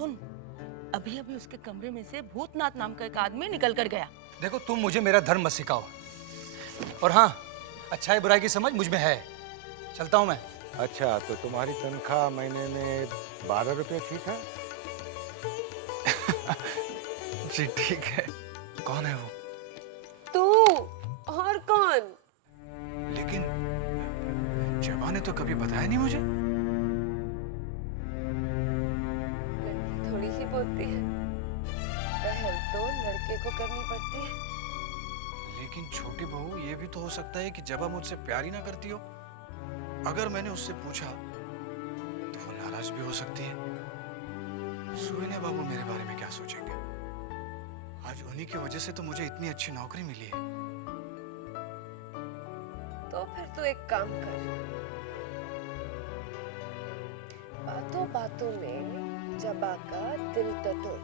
सुन, अभी अभी उसके कमरे में से भूतनाथ नाम का एक आदमी निकल कर गया। देखो तुम मुझे मेरा धर्म मत सिखाओ, और हाँ, अच्छाई बुराई की समझ मुझ में है। चलता हूँ मैं। अच्छा, तो तुम्हारी तनख्वाह महीने में 12 रुपये ठीक है? जी ठीक है। कौन है वो? तू और कौन? लेकिन जवा ने तो कभी बताया नहीं मुझे। लड़की थोड़ी ही बोलती है, पहल तो लड़के को करनी पड़ती है। लेकिन छोटी बहू, ये भी तो हो सकता है कि जबा मुझसे प्यार ही ना करती हो। अगर मैंने उससे पूछा तो वो नाराज भी हो सकती है। सुहेने बाबू मेरे बारे में क्या सोचेंगे? आज उन्हीं की वजह से तो मुझे इतनी अच्छी नौकरी मिली है। तो फिर तू एक काम कर, बातों बातों में जबा का दिल टटोल,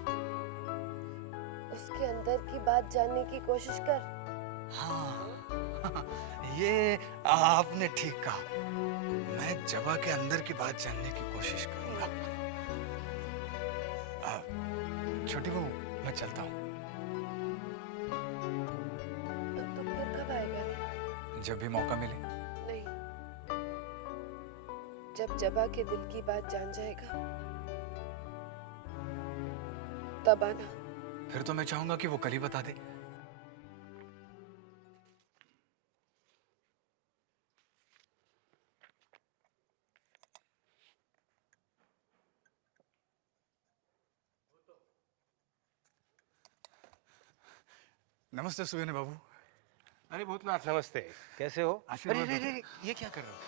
उसके अंदर की बात जानने की कोशिश कर। हाँ, ये आपने ठीक कहा। मैं जबा के अंदर की बात जानने की कोशिश करूंगा। छोटी बहू, मैं चलता हूँ। तो फिर कब आएगा रे? जब भी मौका मिले। नहीं, जब जबा के दिल की बात जान जाएगा तब आना। फिर तो मैं चाहूंगा कि वो कल ही बता दे। नमस्ते सुहेने बाबू। अरे भूतनाथ, नमस्ते। कैसे हो? अरे ये क्या कर रहे हो?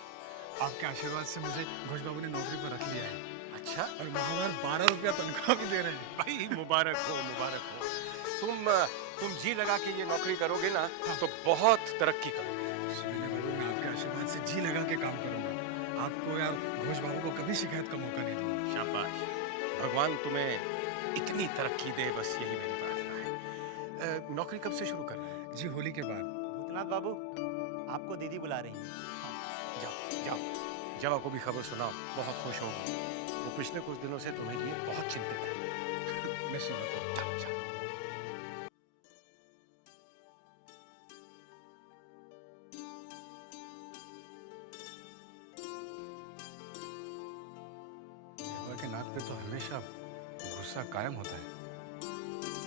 आपके आशीर्वाद से मुझे घोष बाबू ने नौकरी पर रख लिया है। अच्छा, और महावर 12 रुपया तनख्वाह भी दे रहे हैं। भाई मुबारक हो, मुबारक हो। तुम जी लगा के ये नौकरी करोगे ना, तो बहुत तरक्की करोगे। सुहेने बाबू, मैं आपके आशीर्वाद से जी लगा के काम करूंगा। आपको या घोष बाबू को कभी शिकायत का मौका नहीं दूंगा। शाबाश, भगवान तुम्हें इतनी तरक्की दे, बस यही मेरी प्रार्थना है। नौकरी कब से शुरू कर रहे हैं? जी, होली के बाद। भूतनाथ बाबू, आपको दीदी बुला रही हैं। जाओ जाओ, जवा को भी खबर सुनाओ, बहुत खुश होगी। वो पिछले कुछ दिनों से तुम्हें लिए बहुत चिंतित है। मैं सुनाता हूँ। जाओ जाओ। जबा के नाक पे तो हमेशा गुस्सा कायम होता है।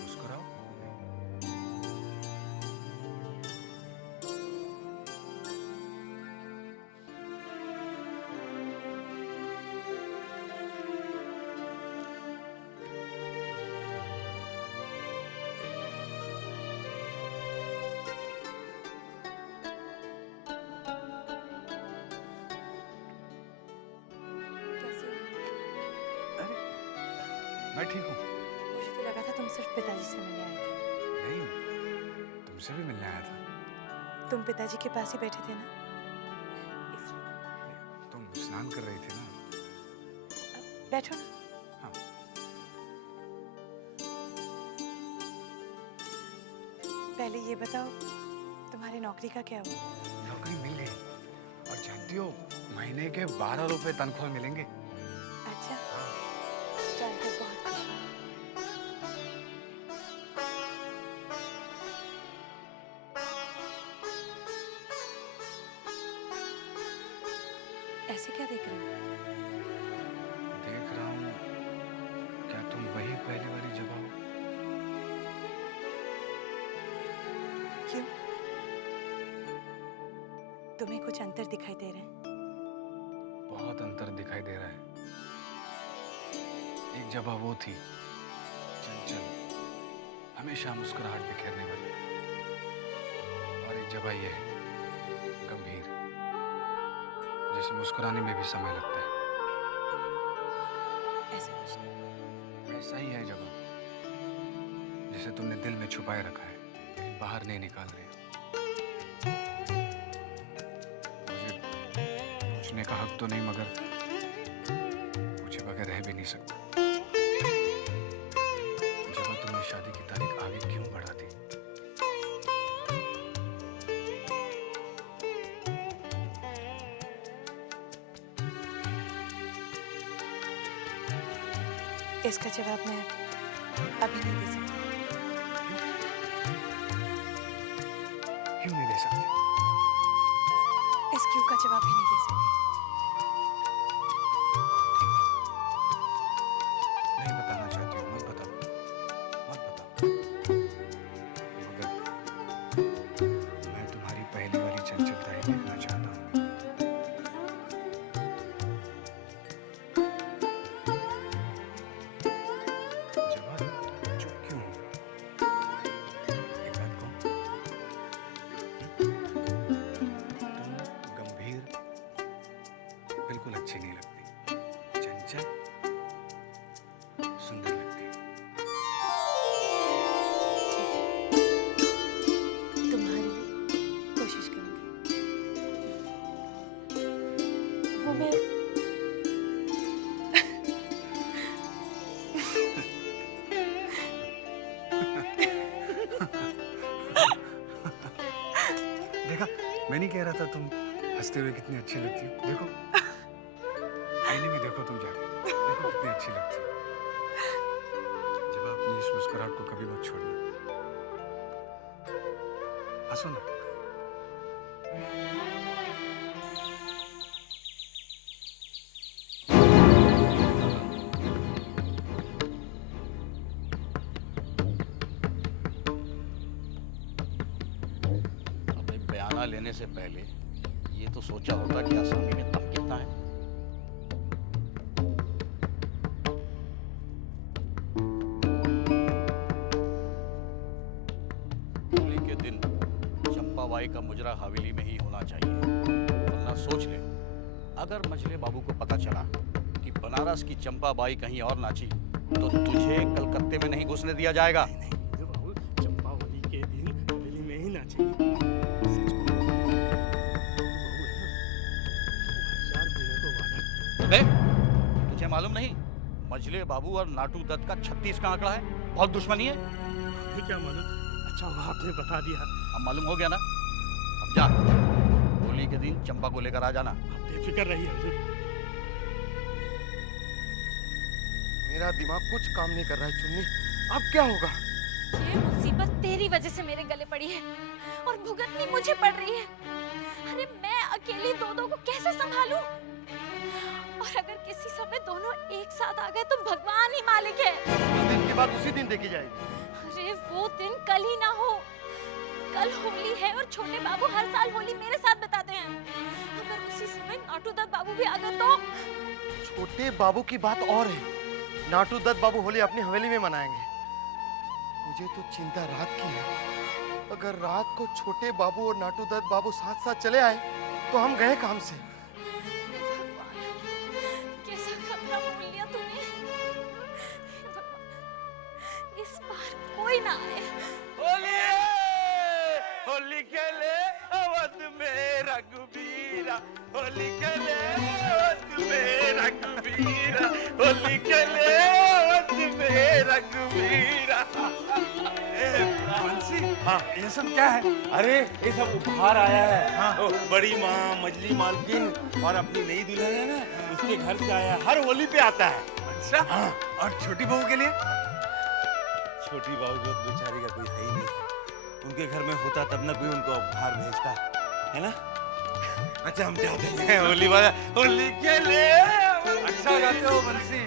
मुस्कुराओ। कैसे हो? मैं ठीक हूँ। मुझे तो लगा था तुम सिर्फ पिताजी से मिलने आए थे। नहीं, तुमसे भी मिलने आया था। तुम पिताजी के पास ही बैठे थे ना, इसलिए। तुम स्नान कर रही थी ना? बैठो ना। हाँ। पहले ये बताओ, तुम्हारी नौकरी का क्या हुआ? नौकरी मिल गई, और जानती हो, महीने के 12 रुपए तनख्वाह मिलेंगे। अच्छा, जानकर बहुत खुशी हुई। ऐसे क्या देख रहे हो? देख रहा हूँ, क्या तुम वही पहली वाली जगह हो? क्यों? तुम्हें कुछ अंतर दिखाई दे रहे हैं? बहुत अंतर दिखाई दे रहा है। एक जगह वो थी, चंचल, हमेशा मुस्कुराहट बिखेरने वाली, और एक जगह ये है, गंभीर, जिसे मुस्कुराने में भी समय लगता है। ऐसा कुछ नहीं। ऐसा ही है जगह, जिसे तुमने दिल में छुपाए रखा है, लेकिन बाहर नहीं निकाल रही। मुझे पूछने का हक तो नहीं, मगर पूछे बगैर रह भी नहीं सकता। जब तुमने शादी की तारीख आगे क्यों बढ़ा दी? इसका जवाब मैं अभी नहीं दे सकती। क्यों नहीं दे सकते? इस क्यों का जवाब भी नहीं दे सकती। नहीं बताना चाहती हो, मत बताओ, मत बताओ। मगर मैं तुम्हारी पहली वाली चंचलता ही देखना चाहता हूँ। जवाब चुप क्यों हो? एक बात कहूँ, तुम गंभीर बिल्कुल अच्छी नहीं लगती, चंचल सुंदर लगती है। तुम्हारे लिए कोशिश करूंगी। वो मैं देखा, मैं नहीं कह रहा था तुम हंसते हुए कितनी अच्छी लगती हो। देखो, आईने में देखो, तुम जाके देखो कितनी अच्छी लगती हो। जब अपनी इस मुस्कुराहट को कभी मत छोड़ना। हंसो ना। अबे बयाना लेने से पहले ये तो सोचा होगा कि आसामी में दम कितना है। होली के दिन चंपाबाई का मुजरा हवेली में ही होना चाहिए, वरना सोच ले, अगर मझले बाबू को पता चला कि बनारस की चंपाबाई कहीं और नाची तो तुझे कलकत्ते में नहीं घुसने दिया जाएगा। चंपा होली के दिन हवेली में ही नाचेगी। सच को बहू है ना, तो 1000 देने को वादा। अबे, तुझे मालूम नहीं मझले बाबू और नाटू दत्त का 36 का आंकड़ा है, बहुत दुश्मनी है। हमें क्या मालूम, अच्छा हुआ आपने बता दिया। अब मालूम हो गया ना, अब जा, होली के दिन चंपा को लेकर आ जाना। आप बेफिक्र रहिए हुजूर। मेरा दिमाग कुछ काम नहीं कर रहा है चुन्नी, अब क्या होगा? ये मुसीबत तेरी वजह से मेरे गले पड़ी है और भुगतनी मुझे पड़ रही है। अरे मैं अकेली दो को कैसे संभालूं? और अगर किसी समय दोनों एक साथ आ गए तो भगवान ही मालिक है। उस दिन की बात उसी दिन देखी जाएगी। अरे वो दिन कल ही ना हो, कल होली है और छोटे बाबू हर साल होली मेरे साथ बिताते हैं। अगर उसी समय नाटू दत्त बाबू भी आ गए तो? छोटे बाबू की बात और है, नाटू दत्त बाबू होली अपनी हवेली में मनाएंगे। मुझे तो चिंता रात की है, अगर रात को छोटे बाबू और नाटू दत्त बाबू साथ साथ चले आए तो हम गए काम से। भगवान, कैसा खतरा मोल लिया तूने। भगवान, इस बार कोई ना आए। होली होली खेले अवध में रघुबीरा, होली खेले अवध में रघुबीरा, होली खेले अवध में रघुबीरा। हाँ, ये सब क्या है? अरे ये सब उपहार आया है। हाँ। ओ, बड़ी माँ मजली मालकिन और अपनी नई दुल्हन है ना, उसके घर से आया, हर होली पे आता है। अच्छा, हाँ। और छोटी बहू के लिए? छोटी बहू जो बेचारी का कोई है ही नहीं, उनके घर में होता तब ना कोई उनको उपहार भेजता, है ना? अच्छा हम जाते हैं, होली वाला होली खेले। अच्छा गाते हो बंसी।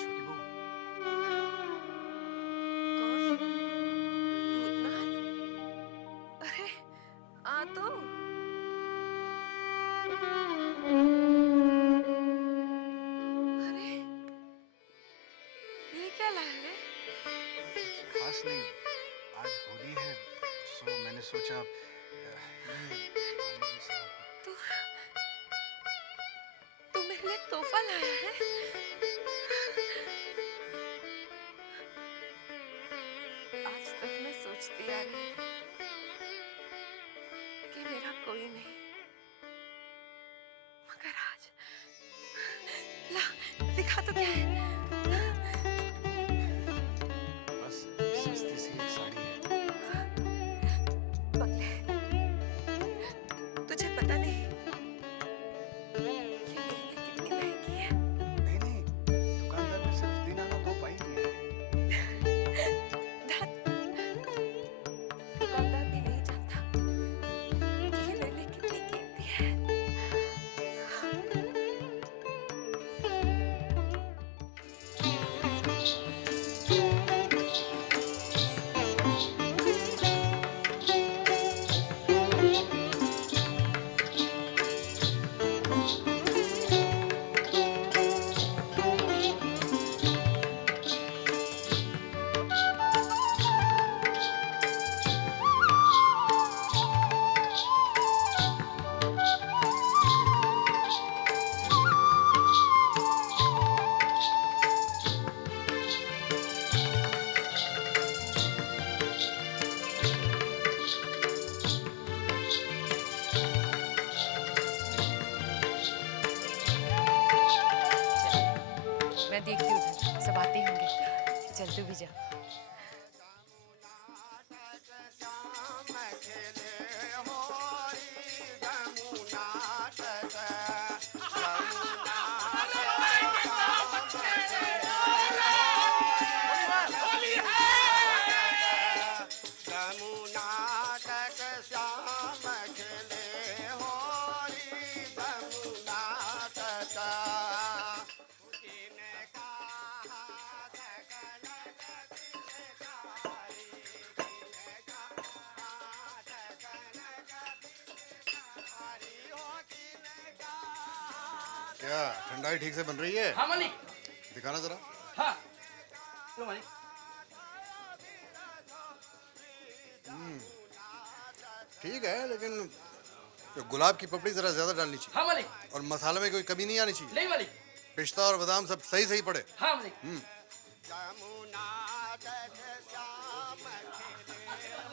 छोटी बहू, कौन? भूतनाथ? अरे आ तुम? अरे ये क्या लाया रे? खास नहीं, आज होली है, सो मैंने सोचा तू तू मेरे लिए तोहफा लाया है? आज तक मैं सोचती आ रही थी कि मेरा कोई नहीं, मगर आज दिखा तो क्या है? बस सस्ती सी एक साड़ी है। पगले, तुझे पता नहीं ये लेहंगा कितनी महंगी है। नहीं नहीं, दुकानदार ने सिर्फ 3 आना 2 पाई दिया है। दुकानदार भी नहीं जानता कि ये मेरे लिए कितनी कीमती है। मैं देखती हूँ उधर, सब आते ही होंगे। चल तू भी जा। क्या ठंडाई ठीक से बन रही है? हाँ मालिक। दिखाना जरा। हाँ लो मालिक। ठीक है, लेकिन तो गुलाब की पपड़ी जरा ज्यादा डालनी चाहिए। हाँ मालिक। और मसाले में कोई कमी नहीं आनी चाहिए। नहीं मालिक। पिस्ता और बादाम सब सही सही पड़े। हाँ मालिक।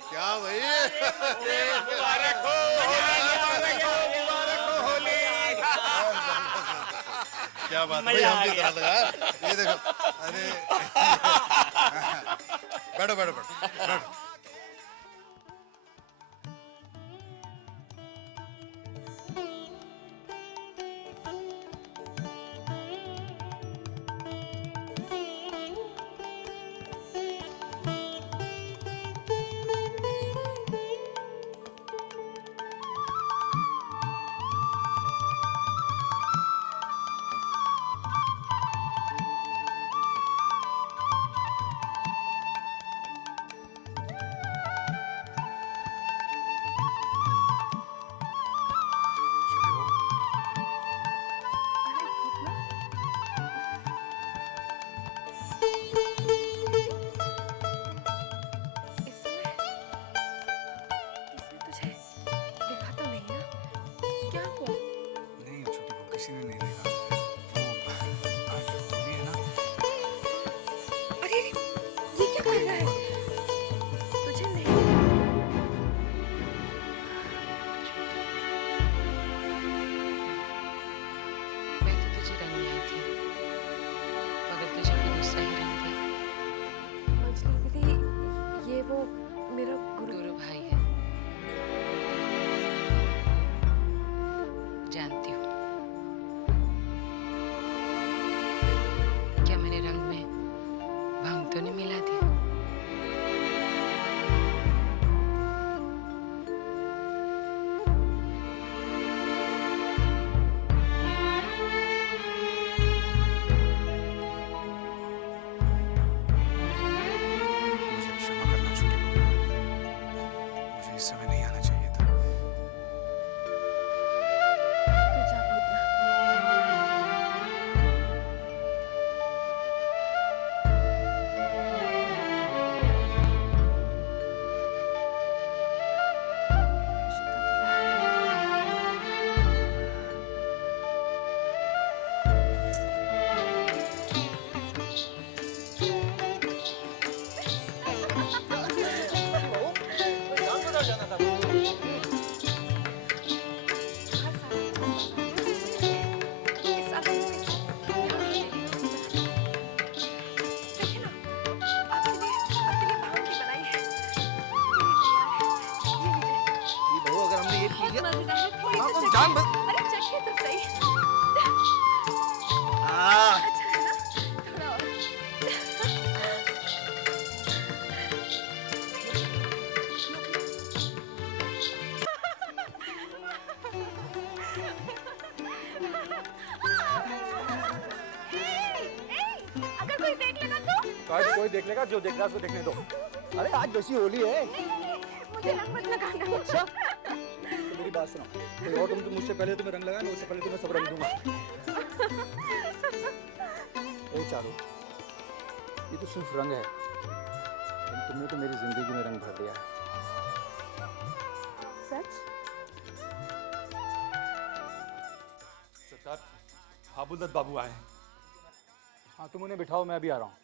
क्या भाई? मुबारक हो होली। क्या बात भाई, हम भी जरा लगा। ये देखो, अरे बैठो बैठो बैठो बैठो। जान बच अरे चखिए तो सही। हाँ। अच्छा है ना? थोड़ा और। अगर कोई देख लेगा तो? आज कोई देख लेगा, जो देख रहा है उसको देखने दो। अरे आज वैसी होली है। मुझे रंग मत लगाना। अच्छा तो मेरी बात सुनो, कोई और तुम मुझसे पहले तुम्हें रंग लगाना, उससे पहले तुम्हें सब रंग दूंगा। ए चारू, ये तो सिर्फ रंग है, लेकिन तुमने तो मेरी जिंदगी में रंग भर दिया है। सच? सरकार, हाबुलदत्त बाबू आए हैं। हाँ तुम उन्हें बिठाओ, मैं अभी आ रहा हूँ।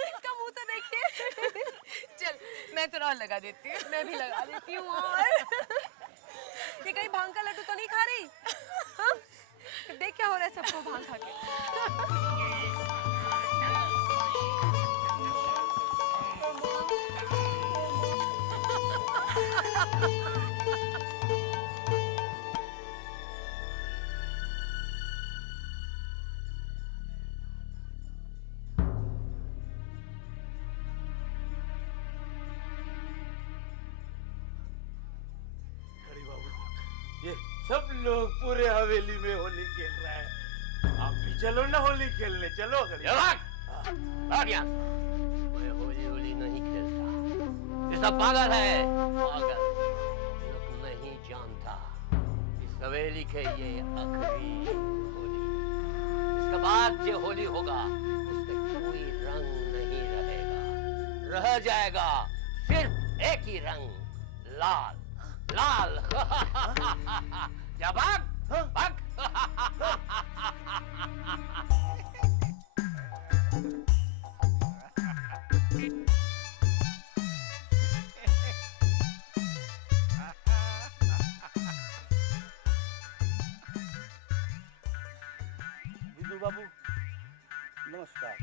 इसका मुंह तो देखिए। चल मैं तो और लगा देती हूँ। मैं भी लगा देती हूँ। और ये कहीं भांग का लड्डू तो नहीं खा रही? हाँ? देख क्या हो रहा है सबको भांग खा के। ये सब लोग पूरे हवेली में होली खेल रहे हैं, आप भी चलो ना होली खेलने, चलो। मैं होली होली नहीं खेलता, ये सब पागल है, पागल। ये लोग नहीं जानता इस हवेली के ये आखिरी होली, इसके बाद जो होली होगा उसका कोई रंग नहीं रहेगा, रह जाएगा सिर्फ एक ही रंग, लाल लाल। जा भाग भाग। विदु बाबू नमस्कार।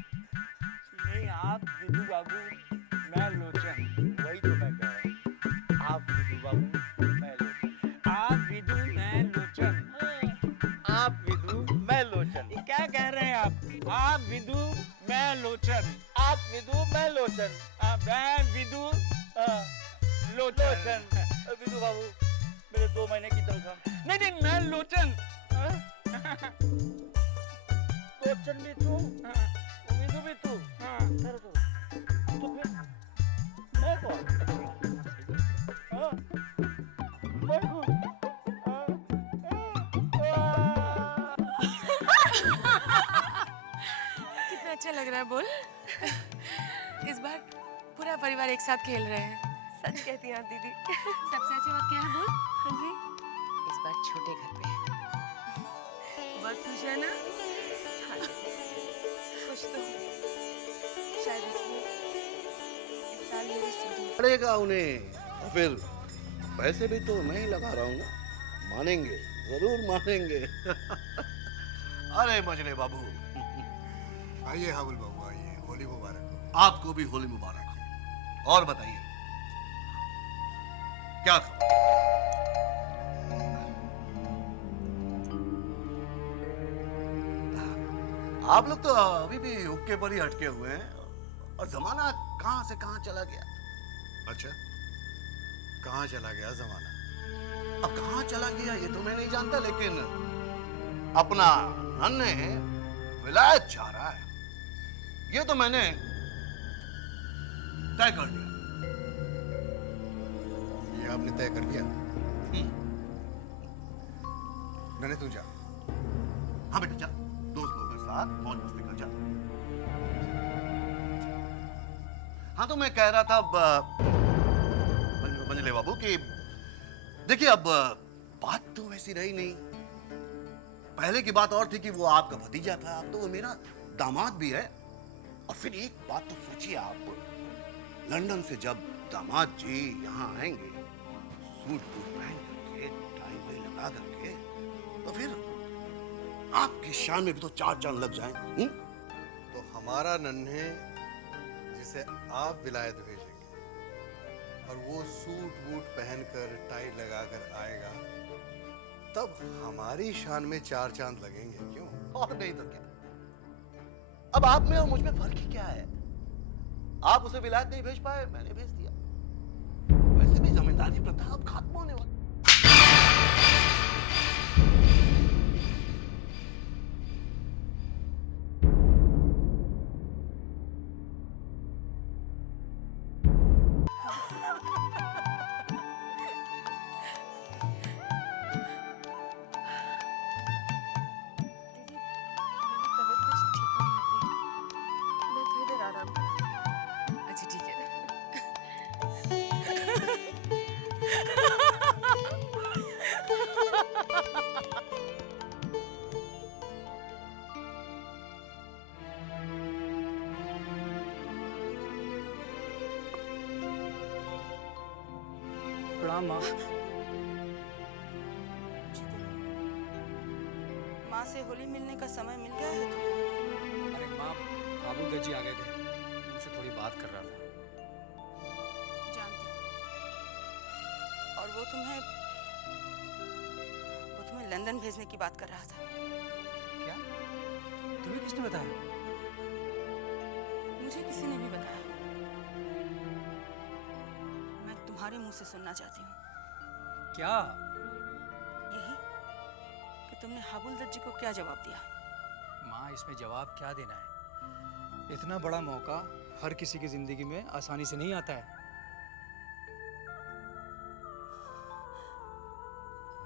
नहीं आप विदु बाबू, मैं लोचन। वही तो मैं कह रहा हूँ, आप विदु बाबू, मैं लोचन। आप विदु, मैं लोचन। आप विदु, मैं लोचन। ये क्या कह रहे हैं आप विदु, मैं लोचन। आप विदु, मैं लोचन। मैं विदु लोचन। विदु बाबू मेरे 2 महीने की तनख्वाह। नहीं नहीं मैं लोचन। लोचन भी तू, विदु भी तू। तो फिर मैं कौन? मैं कौन? कितना अच्छा लग रहा है बोल। इस बार पूरा परिवार एक साथ खेल रहे हैं। सच कहती हैं आप दीदी। सबसे अच्छी बात क्या है बोल? हाँ जी। इस बार छोटे घर पे है। बहुत खुश है ना? हाँ खुश तो हूँ। शायद इसलिए इस साल मेरी सीढ़ी पड़ेगा उन्हें, और फिर पैसे भी तो मैं ही लगा रहा हूँ ना, मानेंगे, जरूर मानेंगे। अरे मजले बाबू, आइए हाबुल बाबू, आइए, होली मुबारक हो। आपको भी होली मुबारक हो। और बताइए क्या खबर? आप लोग तो अभी भी हुक्के पर ही अटके हुए हैं और जमाना कहां से कहां चला गया। अच्छा, कहाँ चला गया जमाना? अब कहां चला गया ये तो मैं नहीं जानता, लेकिन अपना नन्हे विलायत जा रहा है, ये तो मैंने तय कर दिया। ये आपने तय कर दिया? नन्हे तू जा। हाँ बेटा चल, दोस्त लोगों के साथ मौज मस्ती कर जा। हाँ तो मैं कह रहा था मंजले बाबू कि देखिए अब बात तो वैसी रही नहीं। पहले की बात और थी कि वो आपका भतीजा था, अब तो वो मेरा दामाद भी है। और फिर एक बात तो सोचिए आप, लंदन से जब दामाद जी यहाँ आएंगे सूट बूट पहन करके, टाई वाई लगा करके, तो फिर आपकी शान में भी तो चार चांद लग जाएं। तो हमारा नन्हे जिसे आप विलायत भेजेंगे और वो सूट बूट पहनकर टाई लगाकर आएगा, तब हमारी शान में चार चांद लगेंगे, क्यों? और नहीं तो क्या। अब आप में और मुझ में फर्क ही क्या है? आप उसे विलायत नहीं भेज पाए, मैंने भेज दिया। वैसे भी जमींदारी प्रथा अब खत्म होने वाली। तबीयत कुछ ठीक नहीं लग रही, मैं थोड़ी देर आराम करूँ। अच्छा ठीक है। प्रणाम माँ। माँ से होली मिलने का समय मिल गया है तुम्हें? अरे माँ, बाबू दज्जी आ गए थे, उनसे थोड़ी बात कर रहा था। जानती हूँ। और वो तुम्हें लंदन भेजने की बात कर रहा था। क्या? तुम्हें किसने बताया? मुझे किसी ने भी बताया। मैं तुम्हारे मुंह से सुनना चाहती हूँ। क्या? यही कि तुमने हाबुल दज्जी को क्या जवाब दिया? माँ, इसमें जवाब क्या देना है? इतना बड़ा मौका हर किसी की जिंदगी में आसानी से नहीं आता है।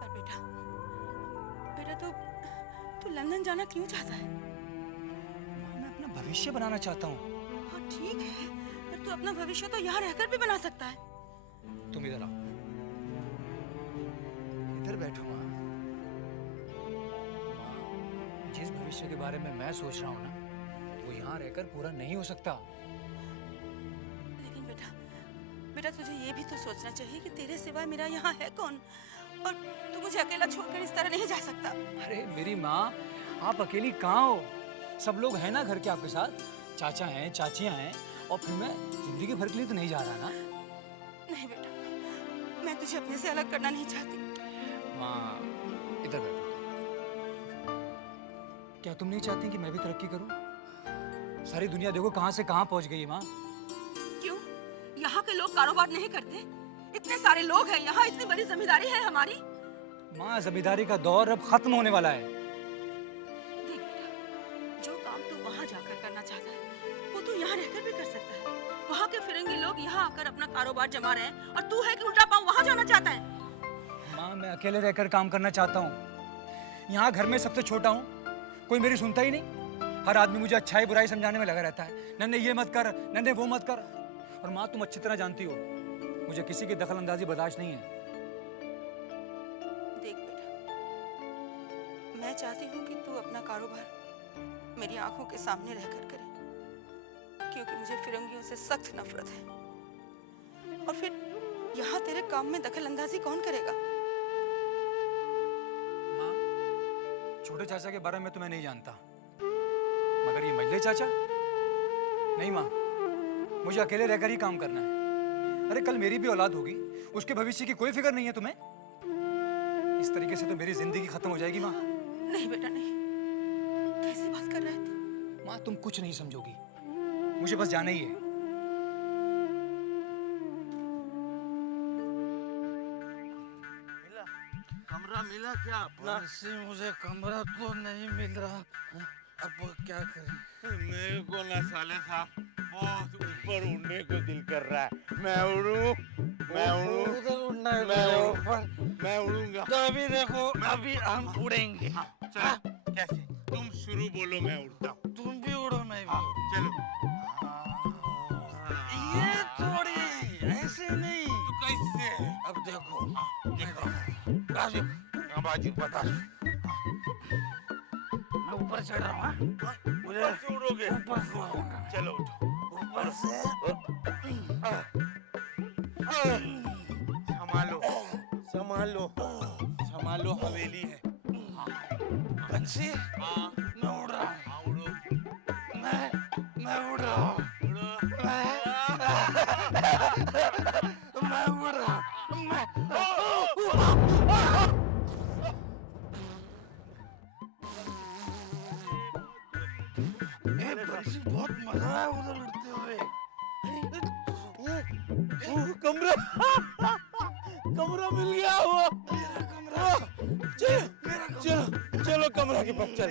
पर बेटा तू लंदन जाना क्यों चाहता है? माँ, मैं अपना भविष्य बनाना चाहता हूँ। हाँ ठीक है, पर तू अपना भविष्य तो यहाँ रहकर भी बना सकता है। तुम इधर आओ, इधर बैठो माँ। माँ, जिस भविष्य के बारे में मैं सोच रहा हूँ ना, वो यहाँ रहकर पूरा नहीं हो सकता। लेकिन बेटा तुझे ये भी तो सोचना चाहिए कि तेरे सिवाय मेरा यहाँ है कौन, और तू मुझे अकेला छोड़कर इस तरह नहीं जा सकता। अरे मेरी माँ, आप अकेली कहाँ हो? सब लोग हैं ना घर के आपके साथ, चाचा हैं, चाचियाँ हैं, और फिर मैं जिंदगी भर के लिए तो नहीं जा रहा ना। नहीं बेटा, मैं तुझे अपने से अलग करना नहीं चाहती। माँ, इधर बैठो। क्या तुम नहीं चाहती कि मैं भी तरक्की करूं? सारी दुनिया देखो कहां से कहां पहुंच गई है माँ। क्यों? यहाँ के लोग कारोबार नहीं करते? इतने सारे लोग हैं यहाँ, इतनी बड़ी जमींदारी है हमारी। माँ, जमींदारी का दौर अब खत्म होने वाला है। देख बेटा, जो काम तू वहाँ जाकर करना चाहता है वो तू यहाँ रहकर भी कर सकता है। वहाँ के फिरंगी लोग यहाँ आकर अपना कारोबार जमा रहे हैं, और तू है कि उल्टा पाँव वहाँ जाना चाहता है। माँ, मैं अकेले रहकर काम करना चाहता हूँ। यहाँ घर में सबसे छोटा हूँ, कोई मेरी सुनता ही नहीं। हर आदमी मुझे अच्छाई बुराई समझाने में लगा रहता है। नन्हे ये मत कर, नन्हे वो मत कर। और माँ, तुम अच्छी तरह जानती हो, मुझे किसी की दखल अंदाजी बर्दाश्त नहीं है। देख बेटा, मैं चाहती हूँ कि तू अपना कारोबार मेरी आंखों के सामने रहकर करे, क्योंकि मुझे फिरंगियों से सख्त नफरत है। और फिर यहाँ तेरे काम में दखल अंदाजी कौन करेगा? माँ, छोटे चाचा के बारे में तो मैं नहीं जानता, मगर ये मजले चाचा, नहीं माँ, मुझे अकेले रहकर ही काम करना है। अरे कल मेरी भी औलाद होगी, उसके भविष्य की कोई फिक्र नहीं है तुम्हें? इस तरीके से तो मेरी जिंदगी खत्म हो जाएगी माँ। नहीं बेटा नहीं, कैसी बात कर रहा है तू? माँ तुम कुछ नहीं समझोगी, मुझे बस जाना ही है। मिला कमरा मिला क्या अपना? मुझे कमरा तो नहीं मिल रहा, अब क्या करें? मेरे को ना साले साहब बहुत ऊपर उड़ने को दिल कर रहा है। मैं उड़ूं, मैं उड़ूं, मैं उड़ूंगा। तो अभी देखो, अभी हम उड़ेंगे। चलो कैसे? तुम शुरू बोलो, मैं उड़ता हूँ। तुम भी उड़ो, मैं भी। चलो। ये थोड़ी ऐसे नहीं। तो कैसे? अब देखो, बाजू, बाजू बता। मैं ऊपर चढ़ रहा हूँ। मुझे ऊपर से उड़ोगे? ऊपर से उड़ूंगा। चलो उठो। ऊपर से संभालो, संभालो, संभालो, हवेली है। बंसी, हाँ मैं उड़ रहा हूँ। हाँ, उड़ो। मैं उड़ रहा हूँ। मैं उड़ रहा हूँ। ये बंसी बहुत मजा है उधर उड़ते हुए। कमरा, कमरा मिल गया वो। चलो, चलो, चलो कमरा के पास चल।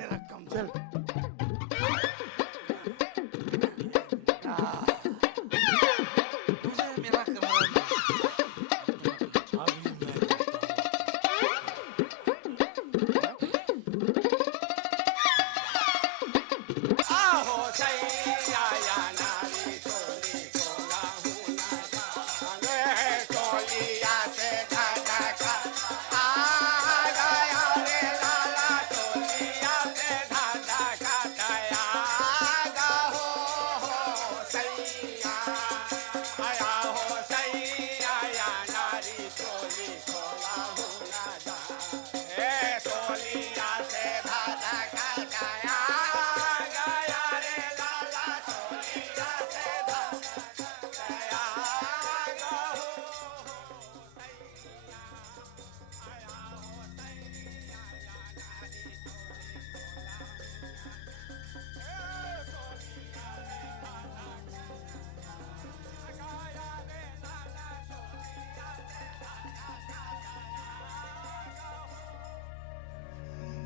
चल। मेरा कमरा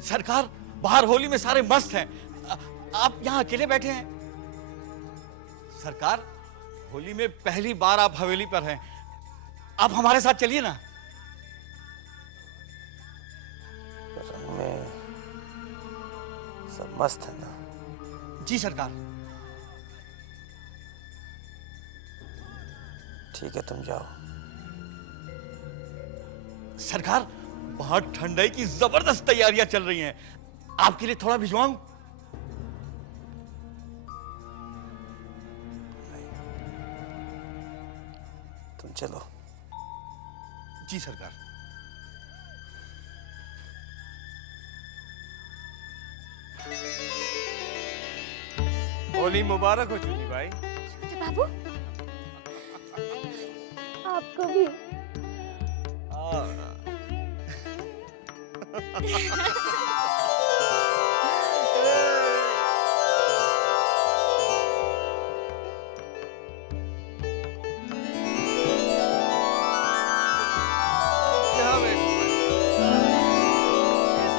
सरकार, बाहर होली में सारे मस्त हैं, आप यहाँ अकेले बैठे हैं। सरकार, होली में पहली बार आप हवेली पर हैं, आप हमारे साथ चलिए ना। रंग में सब मस्त है ना? जी सरकार। ठीक है, तुम जाओ। सरकार, बाहर ठंडाई की जबरदस्त तैयारियां चल रही हैं, आपके लिए थोड़ा भिजवाऊं? तुम चलो। जी सरकार। होली मुबारक हो चुनी भाई। छोटे बाबू, आपको भी।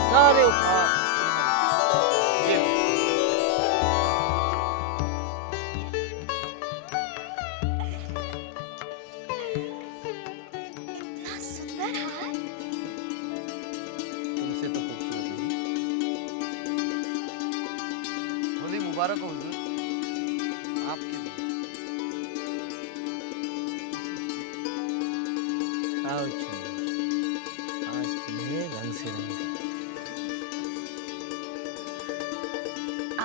सारे उपहार ये लो। इतना सुंदर हार। तुमसे तो खूबसूरत नहीं। होली मुबारक हो हुजूर, आपके भी। आओ चुनी, आज तुम्हें रंग से रंग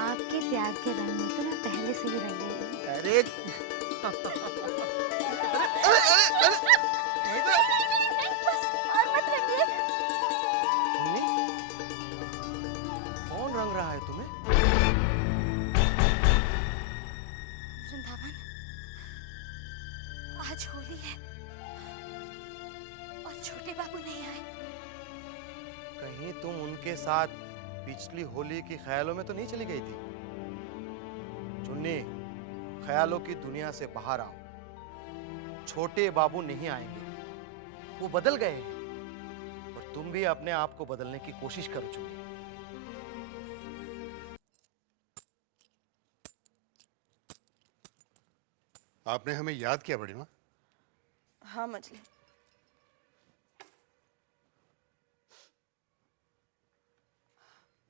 आपके प्यार के रंग में तो मैं पहले से ही रंगी हूँ। अरे बस और मत रंगिए। सुन्नी, कौन रंग रहा है तुम्हें? वृंदावन, आज होली है और छोटे बाबू नहीं आए। कहीं तुम उनके साथ पिछली होली की ख्यालों में तो नहीं चली गई थी? मुन्ने, ख्यालों की दुनिया से बाहर आओ। छोटे बाबू नहीं आएंगे, वो बदल गए हैं और तुम भी अपने आप को बदलने की कोशिश करो चुनी। आपने हमें याद किया बड़ी माँ? हाँ मजले,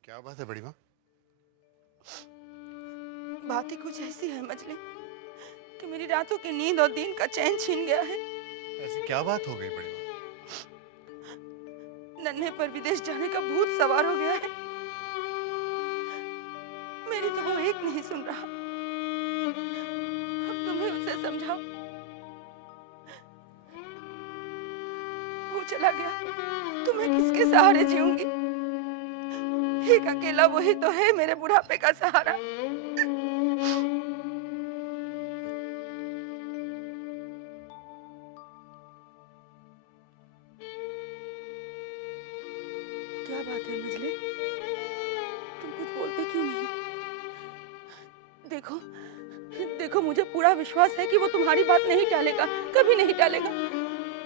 क्या बात है बड़ी माँ? बात ही कुछ ऐसी है मजले कि मेरी रातों की नींद और दिन का चैन छीन गया है। ऐसी क्या बात हो गई बड़ी माँ? नन्हे पर विदेश जाने का भूत सवार हो गया है। मेरी तो वो एक नहीं सुन रहा। अब तुम्हें उसे समझाओ। वो चला गया तो मैं किसके सहारे जीऊंगी? एक अकेला वही तो है मेरे बुढ़ापे का सहारा। क्या बात है मजले? तुम कुछ बोलते क्यों नहीं? देखो, देखो मुझे पूरा विश्वास है कि वो तुम्हारी बात नहीं टालेगा, कभी नहीं टालेगा।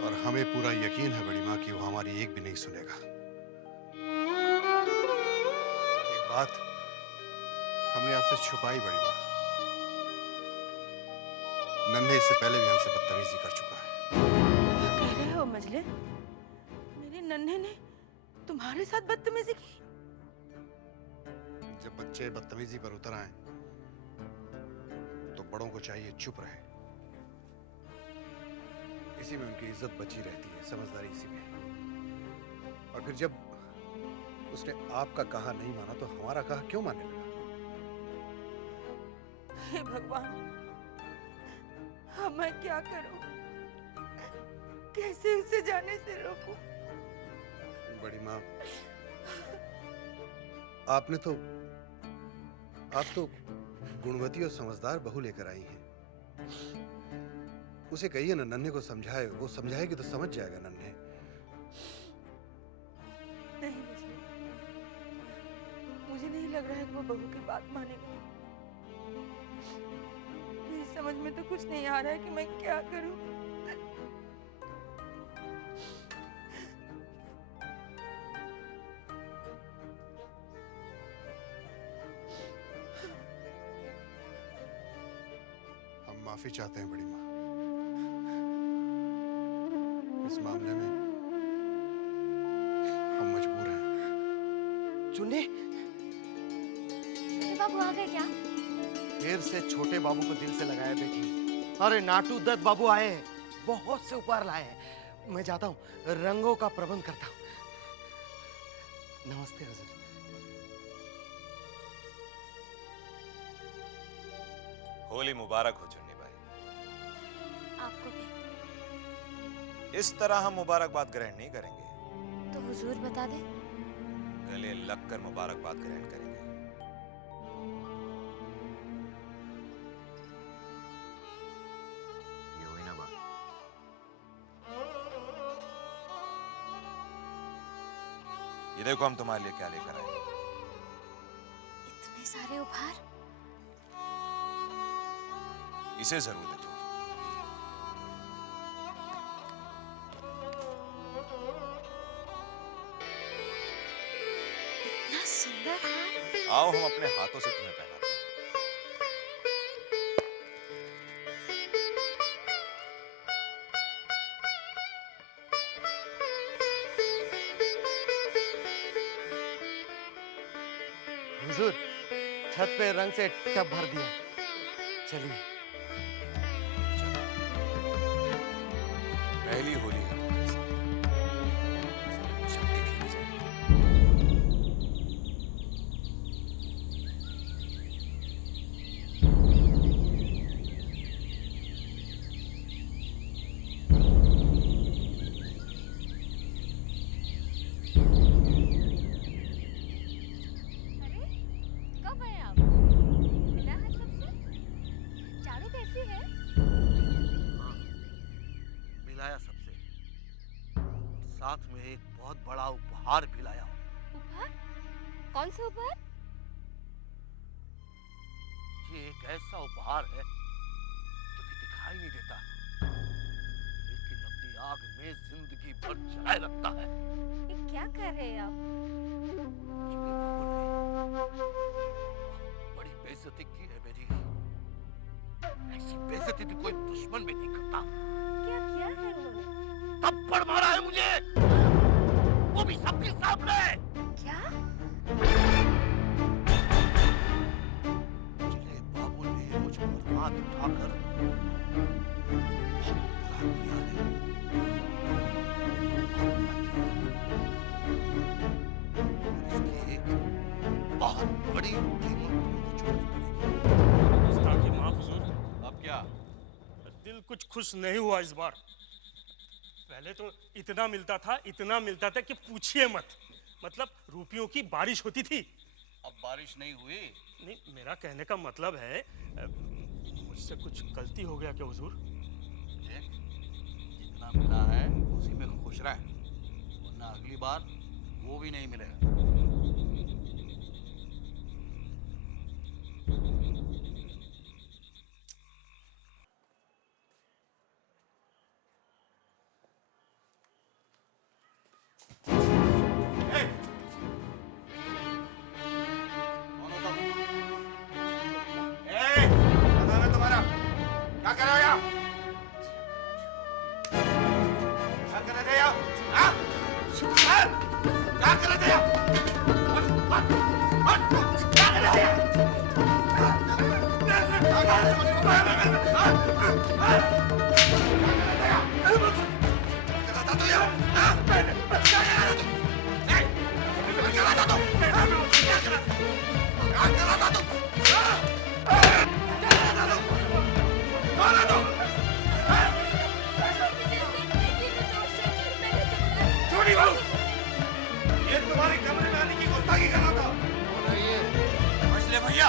और हमें पूरा यकीन है बड़ी माँ कि वो हमारी एक भी नहीं सुनेगा। एक बात हमने आपसे छुपाई बड़ी माँ। नन्हे इससे पहले भी हमसे बदतमीजी कर चुका है। क्या कह रहे हो मजले? मेरे नन्हे ने तुम्हारे साथ बदतमीजी की? जब बच्चे बदतमीजी पर उतर आए तो बड़ों को चाहिए चुप रहे। इसी में उनकी इज्जत बची रहती है, समझदारी इसी में। और फिर जब उसने आपका कहा नहीं माना तो हमारा कहा क्यों मानने लगा? हे भगवान, अब मैं क्या करूं? कैसे उसे जाने से रोकूं? बड़ी माँ, आप तो गुणवती और समझदार बहू लेकर आई हैं। उसे कहिए ना नन्हे को समझाए, वो समझाएगी तो समझ जाएगा नन्हे। नहीं मजले, मुझे नहीं लग रहा है कि वो बहू की बात मानेगी। मेरी समझ में तो कुछ नहीं आ रहा है कि मैं क्या करूं। हम माफी चाहते हैं बड़ी माँ। इस मामले में हम मजबूर हैं। चुन्नी, छोटे बाबू आ गए क्या? फिर से छोटे बाबू को दिल से लगाया बेटी। अरे नाटू दत्त बाबू आए हैं, बहुत से उपहार लाए हैं। मैं जाता हूँ, रंगों का प्रबंध करता हूँ। नमस्ते हुजूर। होली मुबारक हो चुन्नी भाई। आपको भी। इस तरह हम मुबारकबाद ग्रहण नहीं करेंगे, तो हुजूर बता दे। गले लगकर मुबारकबाद ग्रहण करेंगे। ये हुई ना बात। ये देखो हम तुम्हारे लिए क्या लेकर आए। इतने सारे उपहार। इसे जरूर देखो। इतना सुंदर हार। आओ हम अपने हाथों से तुम्हें पहनाते हैं। हुजूर, छत पे रंग से टब भर दिया। चलिए। पहली होली है तुम्हारे साथ। जम के खेली जाए। अरे कब आए आप? मिला है सबसे? चारू कैसी है? मिलाया सबसे, साथ में एक बहुत बड़ा उपहार भी लाया हूं। उपहार? कौन सा उपहार? ये एक ऐसा उपहार है जो कि दिखाई नहीं देता, लेकिन अपनी आग में जिंदगी भर जलाए रखता है। ये क्या कर रहे हैं आप? बड़ी बेइज्जती की है मेरी। ऐसी बेइज्जती तो कोई दुश्मन भी नहीं करता। क्या किया है उन्होंने? थप्पड़ मारा है मुझे, वो भी सबके सामने। क्या? चले बाबू ने मुझ पर हाथ उठाकर बहुत बुरा किया है। इसकी एक बहुत बड़ी कीमत मुझे चुकानी पड़ेगी। गुस्ताखी माफ हुजूर, अब क्या? दिल कुछ खुश नहीं हुआ इस बार। पहले तो इतना मिलता था कि पूछिए मत। मतलब रुपयों की बारिश होती थी। अब बारिश नहीं हुई। नहीं, मेरा कहने का मतलब है मुझसे कुछ गलती हो गया क्या हुजूर? देख, जितना मिला है उसी में खुश रह, वरना अगली बार वो भी नहीं मिलेगा। ये तुम्हारे कमरे में आने की गुस्ताखी कर रहा था। मछली भैया,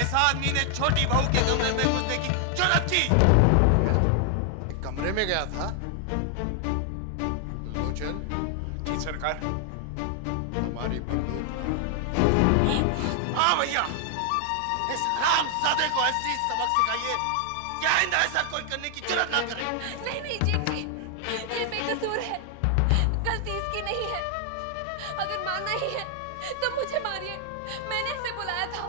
इस आदमी ने छोटी बहू के कमरे में घुसने की जुर्रत की। कमरे में गया था? लोचन, जी सरकार। हमारी बंदूक। हाँ भैया, इस हरामजादे को ऐसी सबक सिखाइए कि आइंदा ऐसा कोई करने की जुर्रत ना करे। नहीं नहीं जेठ जी, ये बेकसूर है, गलती इसकी नहीं है। अगर मानना ही है तो मुझे मारिए, मैंने इसे बुलाया था।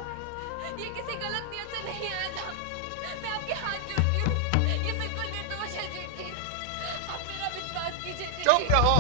ये किसी गलत नियत से नहीं आया था। मैं आपके हाथ जोड़ती हूँ, ये बिल्कुल निर्दोष है जेठ जी। आप मेरा विश्वास कीजिए जेठ जी। चुप रहो।